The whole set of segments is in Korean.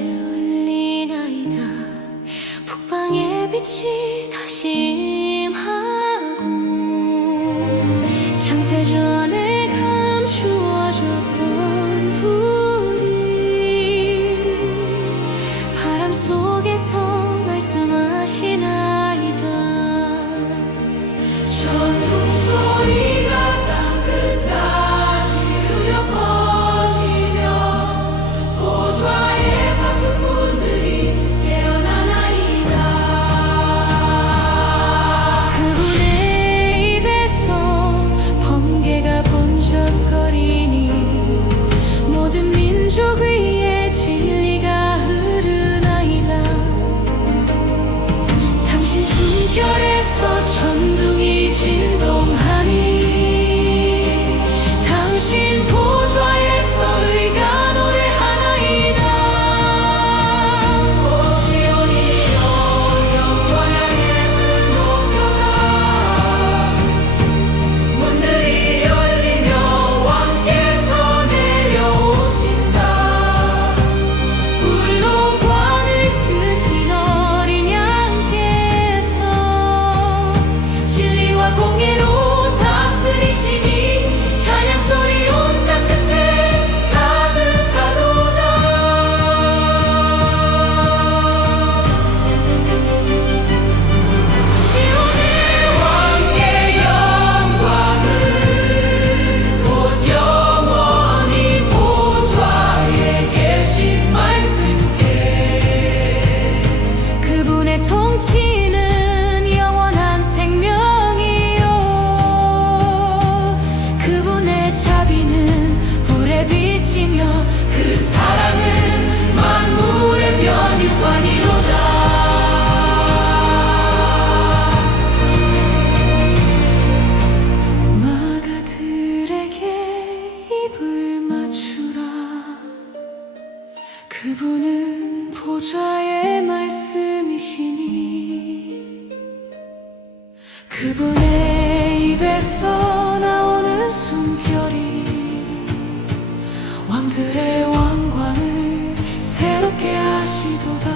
울린아이다 북방의 빛이 다시 하고, 창세전에 감추어졌던 불이 바람 속에서 말씀하시나이다. 전풍 소리 한결에서 전 보좌의 말씀이시니 그분의 입에서 나오는 숨결이 왕들의 왕관을 새롭게 하시도다.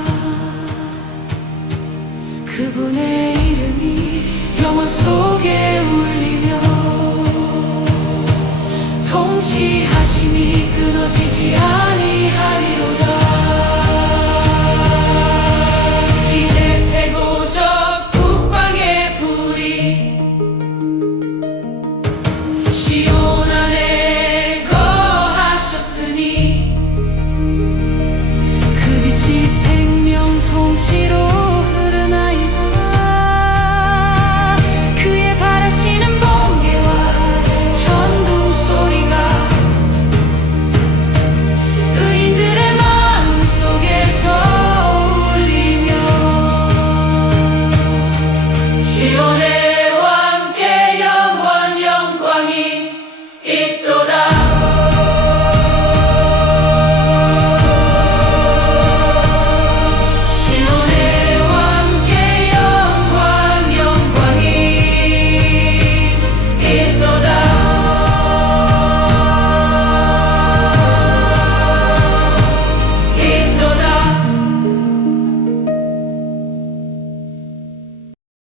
그분의 이름이 영원 속에 울리며 통치하심이 끊어지지 아니하리로다.